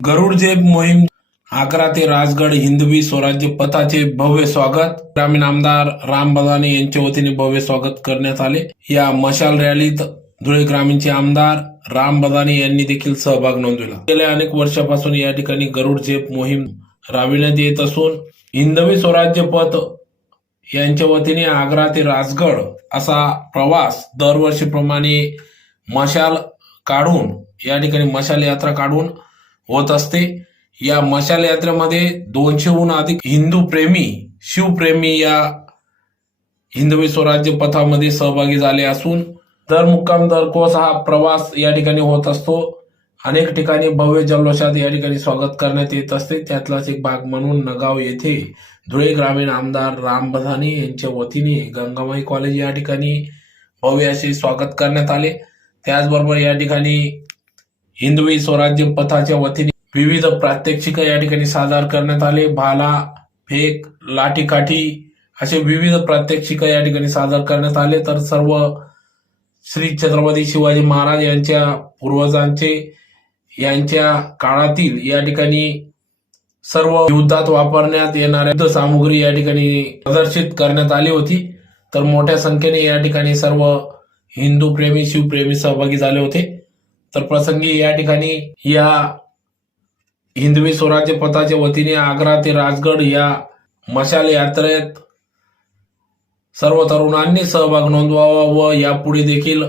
गरुड मोहीम आग्रा ते राजगड हिंदवी स्वराज्य पथाचे भव्य स्वागत. ग्रामीण आमदार राम बदाने यांच्या वतीने भव्य स्वागत करण्यात आले. या मशाल रॅलीत धुळे ग्रामीणचे आमदार राम बदाने यांनी देखील सहभाग नोंदविला. गेल्या अनेक वर्षापासून या ठिकाणी गरुड जेब मोहीम राबविण्यात येत असून हिंदवी स्वराज्य पथ यांच्या वतीने आग्रा ते राजगड असा प्रवास दरवर्षीप्रमाणे मशाल काढून या ठिकाणी मशाल यात्रा काढून होत असते. या मशाल यात्रेमध्ये दोनशेहून अधिक हिंदू प्रेमी शिवप्रेमी या हिंदवी स्वराज्य पथामध्ये सहभागी झाले असून दर मुक्काम दर कोस हा प्रवास या ठिकाणी होत असतो. अनेक ठिकाणी भव्य जल्लोषात या ठिकाणी स्वागत करण्यात येत असते. त्यातलाच एक भाग म्हणून नगाव येथे धुळे ग्रामीण आमदार राम बधाने यांच्या वतीने गंगामाई कॉलेज या ठिकाणी भव्य असे स्वागत करण्यात आले. त्याचबरोबर या ठिकाणी हिंदवी स्वराज्य पथाच्या वतीने विविध प्रात्यक्षिक या ठिकाणी सादर करण्यात आले. भाला फेक लाठीकाठी असे विविध प्रात्यक्षिक या ठिकाणी सादर करण्यात आले. तर सर्व श्री छत्रपती शिवाजी महाराज यांच्या पूर्वजांचे यांच्या काळातील या ठिकाणी सर्व युद्धात वापरण्यात येणाऱ्या युद्ध सामुग्री या ठिकाणी प्रदर्शित करण्यात आली होती. तर मोठ्या संख्येने या ठिकाणी सर्व हिंदू प्रेमी शिवप्रेमी सहभागी झाले होते. तर प्रसंगी या ठिकाणी या हिंदवी स्वराज्य पथाच्या वतीने आग्रा ते राजगड या मशाल यात्रेत सर्व तरुणांनी सहभाग नोंदवावा व यापुढे देखील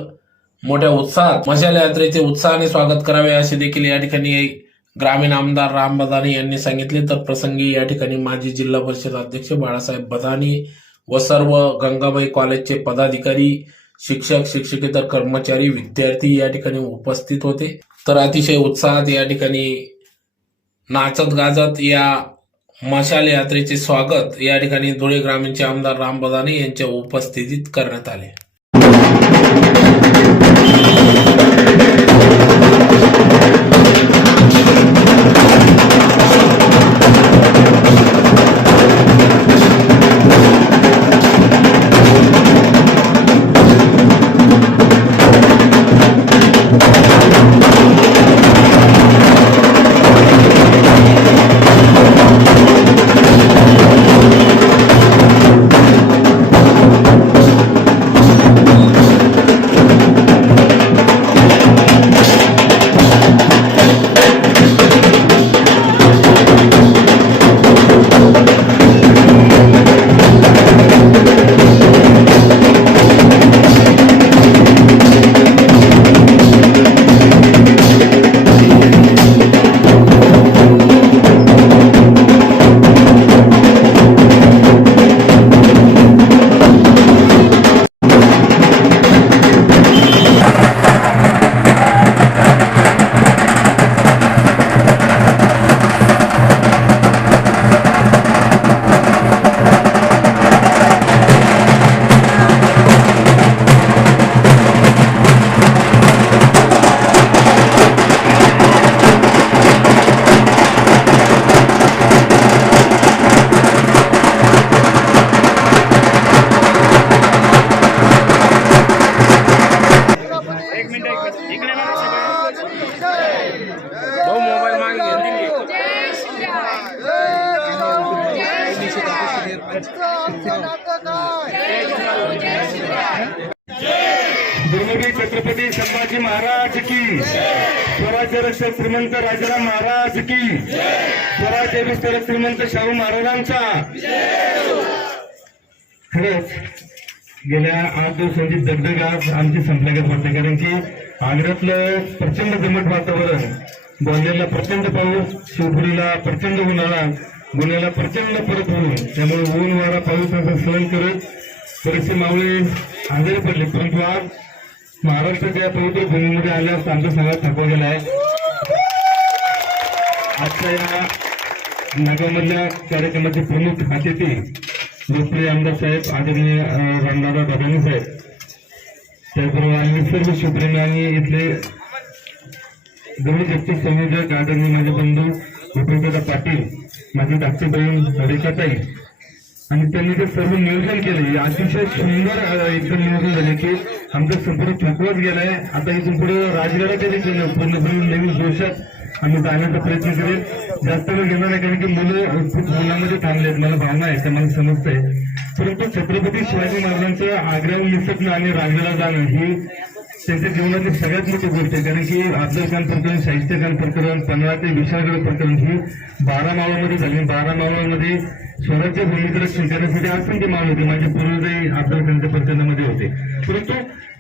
मोठ्या उत्साहात मशाल यात्रेचे उत्साहाने स्वागत करावे असे देखील या ठिकाणी ग्रामीण आमदार राम बदानी यांनी सांगितले. तर प्रसंगी या ठिकाणी माजी जिल्हा परिषद अध्यक्ष बाळासाहेब बदानी व सर्व गंगाबाई कॉलेजचे पदाधिकारी शिक्षक शिक्षकेतर कर्मचारी विद्यार्थी या ठिकाणी उपस्थित होते. तर अतिशय उत्साहात या ठिकाणी नाचत गाजत या मशाल यात्रेचे स्वागत या ठिकाणी धुळे ग्रामीणचे आमदार राम बदाने यांच्या उपस्थितीत करण्यात आले. गुरुमुखी छत्रपती संभाजी महाराज की स्वराज्य रक्षक श्रीमंत राजाराम महाराज की स्वराज्य विस्तारक श्रीमंत शाहू महाराजांचा खरंच गेल्या आठ दिवसांची दगदग आज आमची संपल्यागत वाटते कारण की आग्र्यातलं प्रचंड दमट वातावरण गोंदियाला प्रचंड पाऊस शिवपुरीला प्रचंड उन्हाळा गुन्ह्याला प्रचंड परत होऊन त्यामुळे ऊन वारा पाऊस असं सहन करत बरेचसे मावळे आजारी पडले. परंतु आज महाराष्ट्राच्या या पवित्र भूमीमध्ये आल्यास आमचा सगळा थकवा गेला आहे. आजच्या या नागामधल्या कार्यक्रमाचे प्रमुख अतिथी लोकप्रिय आमदार साहेब आदरणीय रामदादा दादानी साहेब. त्याचबरोबर आम्ही सर्व शिवप्रेमी आणि इथले गौरी जागतिक संयोजक आदरणीय माझे बंधू भूपेंद्रदा पाटील माझी धाकटी बहीण रेखाताई आणि त्यांनी ते सर्व नियोजन केले अतिशय सुंदर एकदम नियोजन झाले की आमचा संपूर्ण थकवत गेलाय. आता इथून पुढे राजगडाच्या दिशेने पूर्णपणे नवीन जोशात आम्ही जाण्याचा प्रयत्न करेल. जास्त वेळ घेणार नाही कारण की मुलं खूप मुलामध्ये थांबलेत. मला भावना आहे त्या मला समजतंय. परंतु छत्रपती शिवाजी महाराजांचं आग्र्याहून निसटणं आणि रांगेला जाणं ही त्यांच्या जीवनातली सगळ्यात मोठी गोष्ट आहे. कारण की अफजल खान प्रकरण शाहिस्ते खान प्रकरण पन्हाळा ते विशाळगड प्रकरण ही बारा मावामध्ये झाली. बारा मावामध्ये स्वराज्य भूमिकेला स्वीकारण्यासाठी असंख्य माल होते. माझे पूर्वजही अफजल खानच्या प्रकरणामध्ये होते. परंतु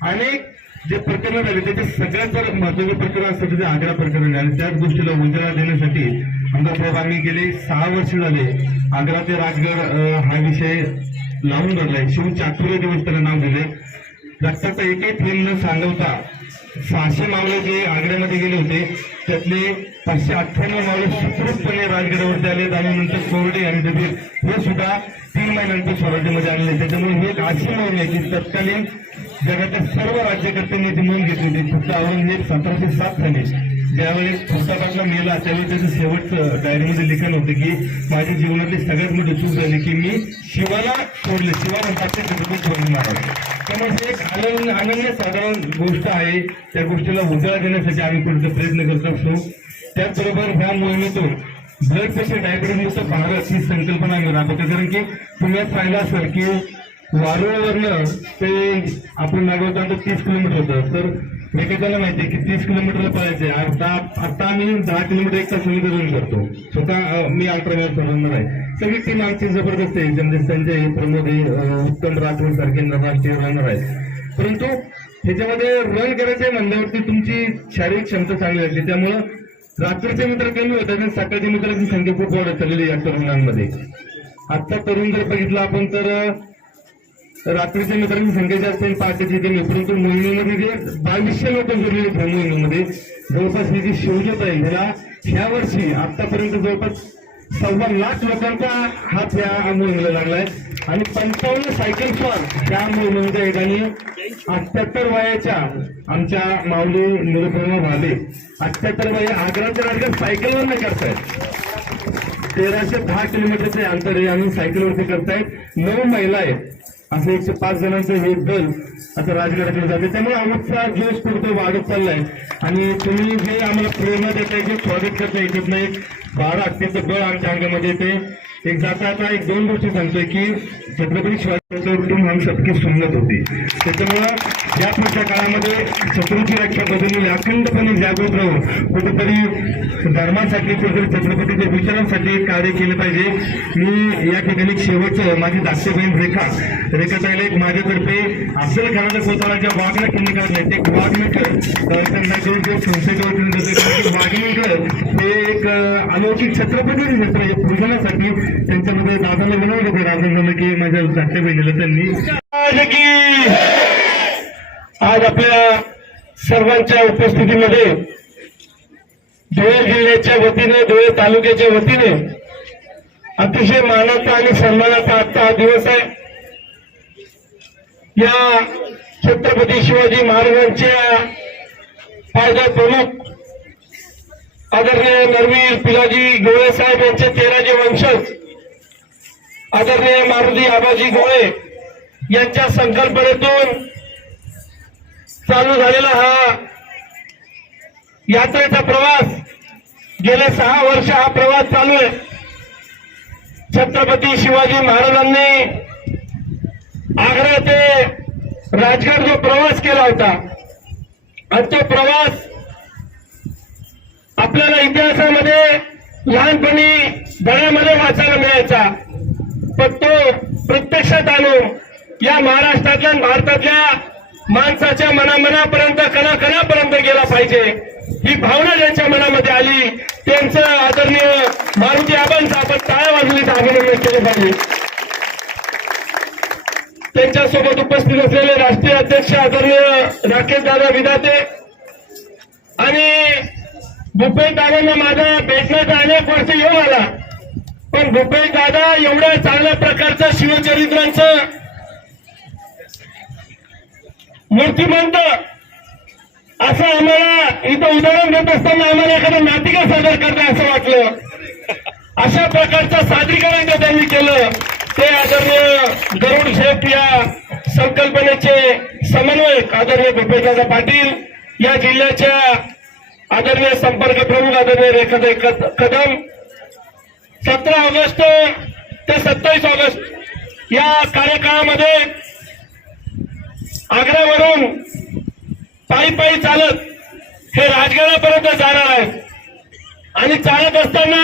अनेक जे प्रकरण झाले त्याचे सगळ्यात जर महत्वाचं प्रकरण असतं ते आग्रा प्रकरण आहे. आणि त्याच गोष्टीला उजाळा देण्यासाठी आमदार आम्ही गेले सहा वर्ष झाले. आग्रा ते राजगड हा विषय लावून धरलाय. शिव चातुर्य दिवस त्याला नाव दिले रक्ताचा एकही थेंब न सांगवता सहाशे मावळे जे आग्र्यामध्ये गेले होते त्यातले पाचशे अठ्ठ्याण्णव मावळे सुखरूपपणे राजगडावरती आले आणि नंतर कोरडे आणि डबीर हे सुद्धा तीन महिन्यानंतर स्वराज्यामध्ये आलेले त्याच्यामुळे ही एक अशी मोहीम आहे की तत्कालीन जगाच्या सर्व राज्यकर्त्यांनी ती नोंद घेतली होती. फक्त औरंगजेब सतराशे सात साली. ज्यावेळेस खुर्दाबादला मेला त्यावेळी त्याचं शेवटचं डायरीमध्ये लिखाण होतं की माझ्या जीवनातली सगळ्यात मोठी चूक झाली की मी शिवाला सोडले. शिवा म्हणतात छत्रपती शिवाजी महाराज. त्यामुळे एक आनंद अनन्य साधारण गोष्ट आहे. त्या गोष्टीला उजाळा देण्यासाठी आम्ही पुढचा प्रयत्न करत असतो. त्याचबरोबर ह्या मोहिमेतून ब्लड प्रेशर डायबिटीजमुक्त भारत ही संकल्पना आम्ही राबवतो. कारण की तुम्ही पाहिलं असेल की वारुळवरनं ते आपण मागवतो तीस किलोमीटर होतं. तर एकेकाला माहिती आहे की तीस किलोमीटरला पळायचे आता आता आम्ही दहा किलोमीटर एक तासामध्ये रन करतो स्वतः मी मी अल्ट्रा रनर आहे. सगळी टीम आमची जबरदस्त आहे. म्हणजे संजय प्रमोद उत्तम राठोड सारखे राष्ट्रीय रनर आहेत. परंतु ह्याच्यामध्ये रन करायचे म्हणल्यावरती तुमची शारीरिक क्षमता चांगली असली त्यामुळं रात्रीचे मित्र कमी होतात आणि सकाळच्या मित्रांची संख्या खूप वाढत चाललेली आहे या तरुणांमध्ये. आता तरुण जर बघितलं आपण तर रात्रीच्या मित्रांची संख्या जास्त आहे पहाटेची कमी परंतु मोहिमेमध्ये जे बावीसशे लोक जोडलेले आहेत या मोहिमेमध्ये जवळपास ही जी शिवजत आहे ह्याला ह्या वर्षी आतापर्यंत जवळपास सव्वा लाख लोकांचा हात या मोहिमेला लागलाय. आणि पंचावन्न सायकल स्वार या मोहिमेच्या ठिकाणी अठ्याहत्तर वयाच्या आमच्या माऊली निरुपमा भाले अठ्याहत्तर वय आग्राच्या राज्यात सायकलवर नाही करतायत. तेराशे दहा किलोमीटरचे अंतर आहे आणि सायकलवरती करतायत. नऊ महिला आहेत. असं एकशे पाच जणांचं हे दल आता राजगडाकडे जाते. त्यामुळे आमचा जोश पुढतो वाढत चाललाय. आणि तुम्ही जे आम्हाला प्रेरणा देताय जे स्वागत करता येत एक बारा अत्यंत बळ आमच्या अंगामध्ये येते. एक जाता आता एक दोन गोष्टी सांगतोय की छत्रपती शिवाजी कुटुंब हम सबकी सुन्नत होती. त्याच्यामुळं या पुढच्या काळामध्ये शत्रूची रक्षाबद्दल अखंडपणे जागृत राहून कुठेतरी धर्मासाठी कुठेतरी छत्रपतीच्या विचारांसाठी कार्य केलं पाहिजे. मी या ठिकाणी शेवटचं माझी दास्य बहीण रेखा रेखा ताईला एक माझ्यातर्फे अफजल खानाच्या स्वतःच्या वाघला किल्ली करत नाही ते वाघमेकर त्यांना जो जे संस्थेच्या वतीने वाघमेकर हे एक अलौकिक छत्रपती मित्र हे पूजनासाठी त्यांच्यामध्ये दादाला बनवलं होतं राजेंद्रला की माझ्या दास्य बहिणीला त्यांनी आज आपल्या सर्वांच्या उपस्थितीमध्ये धुळे जिल्ह्याच्या वतीने धुळे तालुक्याच्या वतीने अतिशय मानाचा आणि सन्मानाचा आजचा हा दिवस आहे. या छत्रपती शिवाजी महाराजांच्या फायदा प्रमुख आदरणीय नरवीर पिलाजी गोळे साहेब यांचे तेराजे वंशज आदरणीय मारुती आबाजी गोळे यांच्या संकल्पनेतून चालू झालेला हा यात्रेचा प्रवास. गेले सहा वर्ष हा प्रवास चालू आहे. छत्रपती शिवाजी महाराजांनी आग्रा ते राजगड जो प्रवास केला होता आणि तो प्रवास आपल्याला इतिहासामध्ये लहानपणी धड्यामध्ये वाचायला मिळायचा. पण तो प्रत्यक्षात आणून या महाराष्ट्रातल्या भारतातल्या माणसाच्या मनामनापर्यंत कणाकणापर्यंत गेला पाहिजे. ही भावना ज्यांच्या मनामध्ये आली त्यांचं आदरणीय मारुती आबांचं आपण टाळ्या वाजवलीचं अभिनंदन केलं पाहिजे. त्यांच्यासोबत उपस्थित असलेले राष्ट्रीय अध्यक्ष आदरणीय राकेश दादा विधाते आणि भूपेश दादांना माझा भेटण्याचा अनेक वर्ष योग आला. पण भूपेश दादा एवढ्या चांगल्या प्रकारचं शिवचरित्रांचं मूर्तिमंत असं आम्हाला इथं उदाहरण देत असताना आम्हाला एखादं नाटिका सादर करणे असं वाटलं. अशा प्रकारचं सादरीकरण जे त्यांनी केलं ते आदरणीय गरुड शेठ या संकल्पनेचे समन्वयक आदरणीय भूपेशदादा पाटील या जिल्ह्याच्या आदरणीय संपर्क प्रमुख आदरणीय रेखाताई कद- कदम सतरा ऑगस्ट ते सत्तावीस ऑगस्ट या कार्यकाळामध्ये आग्र्यावरून पायी पायी चालत हे राजगडापर्यंत जाणार आहे. आणि चालत असताना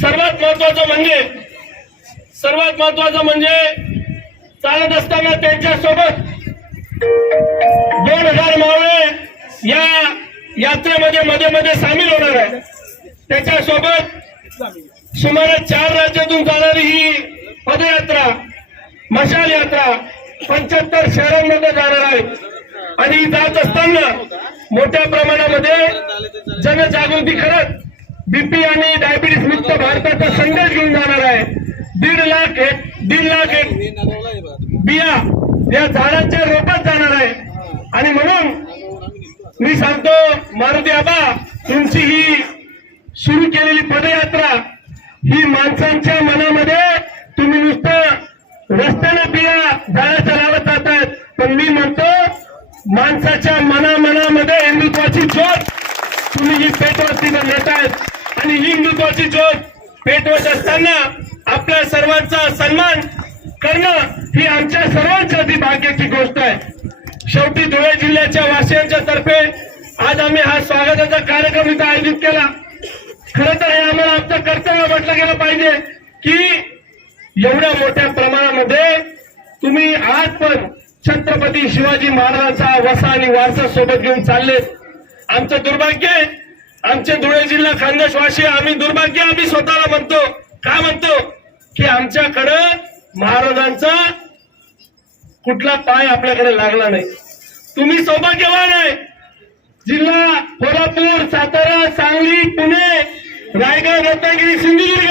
सर्वात महत्वाचं म्हणजे सर्वात महत्वाचं म्हणजे चालत असताना त्यांच्यासोबत दोन हजार मावळे या यात्रेमध्ये मध्ये मध्ये सामील होणार आहे त्याच्यासोबत सुमारे चार राज्यातून जाणारी ही पदयात्रा मशाल यात्रा पंच्याहत्तर शहरांमध्ये जाणार आहे आणि जात असताना मोठ्या प्रमाणामध्ये जनजागृती करत बीपी आणि डायबिटीस मुक्त भारताचा संदेश घेऊन जाणार आहे. दीड लाख एक दीड लाख एक बिया या झाडांच्या रोपात जाणार आहे. आणि म्हणून मी सांगतो मारुती आबा तुमची ही सुरू केलेली पदयात्रा ही माणसांच्या मनामध्ये तुम्ही नुसतं रस्त्याने बिया झाडाच्या लावत जातात. पण मी म्हणतो माणसाच्या मनामनामध्ये हिंदुत्वाची ज्योत तुम्ही ही पेटवरती नेतायत. आणि ही हिंदुत्वाची ज्योत पेटवत असताना आपल्या सर्वांचा सन्मान करणं ही आमच्या सर्वांच्या भाग्याची गोष्ट आहे. शेवटी धुळे जिल्ह्याच्या वासियांच्या तर्फे आज आम्ही हा स्वागताचा कार्यक्रम इथं आयोजित केला. खरं तर हे आम्हाला आमचं कर्तव्य म्हटलं गेलं पाहिजे की एवढ्या मोठ्या प्रमाणामध्ये तुम्ही आज पण छत्रपती शिवाजी महाराजांचा वसा आणि वारसा सोबत घेऊन चालले आमचं दुर्भाग्य आमचे धुळे जिल्हा खानदेशवासी आम्ही दुर्भाग्य आम्ही स्वतःला म्हणतो. का म्हणतो? की आमच्याकडं महाराजांचा कुठला पाय आपल्याकडे लागला नाही. तुम्ही सौभाग्यवान आहे. जिल्हा कोल्हापूर सातारा सांगली पुणे रायगड रत्नागिरी सिंधुदुर्ग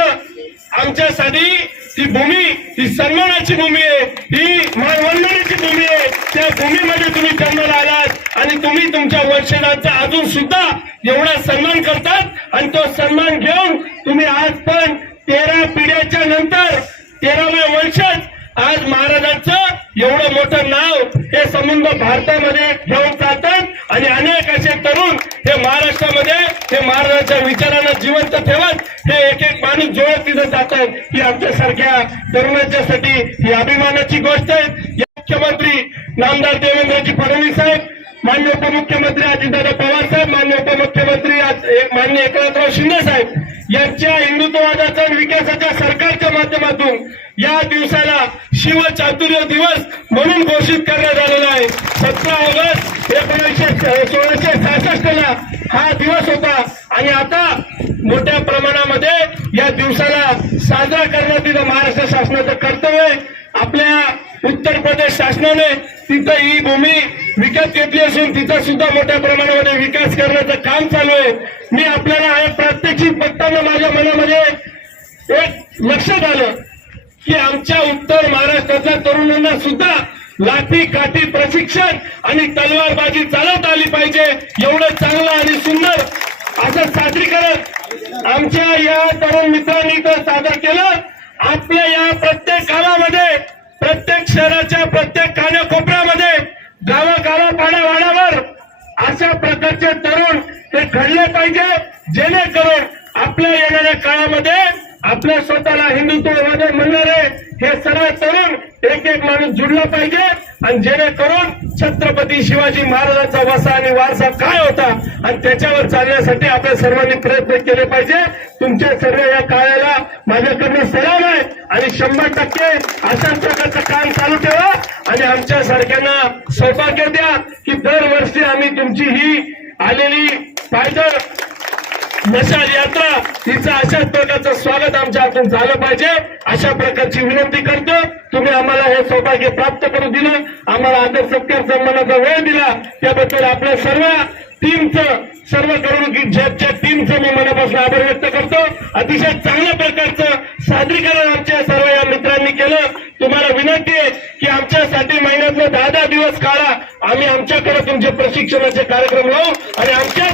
आमच्यासाठी ती भूमी ही सन्मानाची भूमी आहे. ही मानवंदनाची भूमी आहे. त्या भूमीमध्ये तुम्ही जन्माला आलात आणि तुम्ही तुमच्या वंशजांचा अजून सुद्धा एवढा सन्मान करतात आणि तो सन्मान घेऊन तुम्ही आज पण तेरा पिढ्याच्या नंतर तेरावे वंशज आज महाराजांचं एवढं मोठं नाव हे संबंध भारतामध्ये घेऊन जातात आणि अनेक असे तरुण हे महाराष्ट्रामध्ये हे महाराजांच्या विचारांना जिवंत ठेवत हे एक एक माणूस जोडत तिथं जातात. ही आमच्यासारख्या तरुणांच्यासाठी ही अभिमानाची गोष्ट आहे. मुख्यमंत्री नामदार देवेंद्रजी फडणवीस साहेब मान्य उपमुख्यमंत्री अजितदादा पवार साहेब मान्य उपमुख्यमंत्री आज- मान्य एकनाथराव शिंदे साहेब यांच्या हिंदुत्ववादाच्या विकासाच्या सरकारच्या माध्यमातून या दिवसाला शिवचातुर्य दिवस म्हणून घोषित करण्यात आलेला आहे. सतरा ऑगस्ट एकोणीसशे सोळाशे सहासष्ट ला हा दिवस होता. आणि आता मोठ्या प्रमाणामध्ये या दिवसाला साजरा करण्यात येणं महाराष्ट्र शासनाचं कर्तव्य आहे. आपल्या उत्तर प्रदेश शासनाने तिथं ही भूमी विकत घेतली असून तिचा सुद्धा मोठ्या प्रमाणामध्ये विकास करण्याचं काम चालू आहे. मी आपल्याला हे प्रात्यक्षिक बघताना माझ्या मनामध्ये एक लक्षात आलं की आमच्या उत्तर महाराष्ट्रातल्या तरुणांना सुद्धा लाठी काठी प्रशिक्षण आणि तलवारबाजी चालवता आली पाहिजे. एवढं चांगलं आणि सुंदर असं सादरीकरण आमच्या या तरुण मित्रांनी तर सादर केलं. आपल्या या प्रत्येक गावामध्ये प्रत्येक शहराच्या प्रत्येक खाण्या अशा प्रकारचे तरुण ते घडले पाहिजे जेणेकरून आपल्या येणाऱ्या काळामध्ये आपल्या स्वतःला हिंदुत्ववादी म्हणणारे हे सर्व तरुण एक एक माणूस जुडला पाहिजे आणि जेणेकरून छत्रपती शिवाजी महाराजांचा वसा आणि वारसा काय होता आणि त्याच्यावर चालण्यासाठी आपल्या सर्वांनी प्रयत्न केले पाहिजे. तुमच्या सर्व या काळाला माझ्याकडनं सलाम आहे आणि शंभर टक्के अशाच प्रकारचं काम चालू ठेवा आणि आमच्या सारख्यांना सौभाग्य द्या की दरवर्षी आम्ही तुमची ही आलेली पायदळ मशाल यात्रा तिचं अशाच प्रकारचं स्वागत आमच्या हातून झालं पाहिजे. अशा प्रकारची विनंती करतो. तुम्ही आम्हाला हे सौभाग्य प्राप्त करून दिलं. आम्हाला आदर सत्कार सन्मानाचा वेळ दिला. त्याबद्दल आपल्या सर्व टीमचं सर्व करून झेपच्या टीमचं मी मनापासून आभार व्यक्त करतो. अतिशय चांगल्या प्रकारचं सादरीकरण आमच्या सर्व या मित्रांनी केलं. तुम्हाला विनंती आहे की आमच्यासाठी महिन्यातलं दहा दहा दिवस काढा. आम्ही आमच्याकडे तुमचे प्रशिक्षणाचे कार्यक्रम लावू आणि आमच्या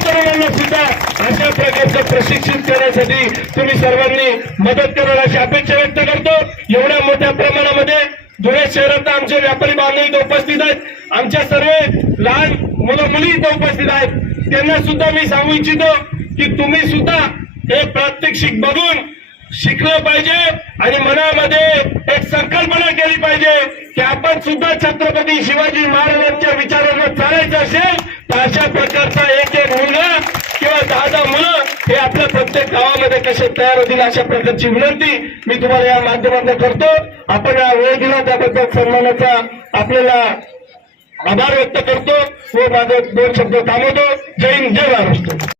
अशा प्रकारचं प्रशिक्षित करण्यासाठी तुम्ही सर्वांनी मदत कराल अशी अपेक्षा व्यक्त करतो. एवढ्या मोठ्या प्रमाणामध्ये धुळे शहरात आमचे व्यापारी बांधव इथं उपस्थित आहेत. आमच्या सर्व लहान मुलं मुली इथं उपस्थित आहेत. त्यांना सुद्धा मी सांगू इच्छितो की तुम्ही सुद्धा हे प्रात्यक्षिक बघून शिकलं पाहिजे आणि मनामध्ये एक संकल्पना केली पाहिजे की आपण सुद्धा छत्रपती शिवाजी महाराजांच्या विचारांवर चालायचं असेल तर अशा प्रकारचा एक एक मुलगा किंवा दहा दहा मुलं हे आपल्या प्रत्येक गावामध्ये कसे तयार होतील अशा प्रकारची विनंती मी तुम्हाला या माध्यमातून करतो. आपण या वेळ दिला त्याबद्दल सन्मानाचा आपल्याला आभार व्यक्त करतो व माझे दोन शब्द थांबवतो. जय हिंद जय महाराष्ट्र.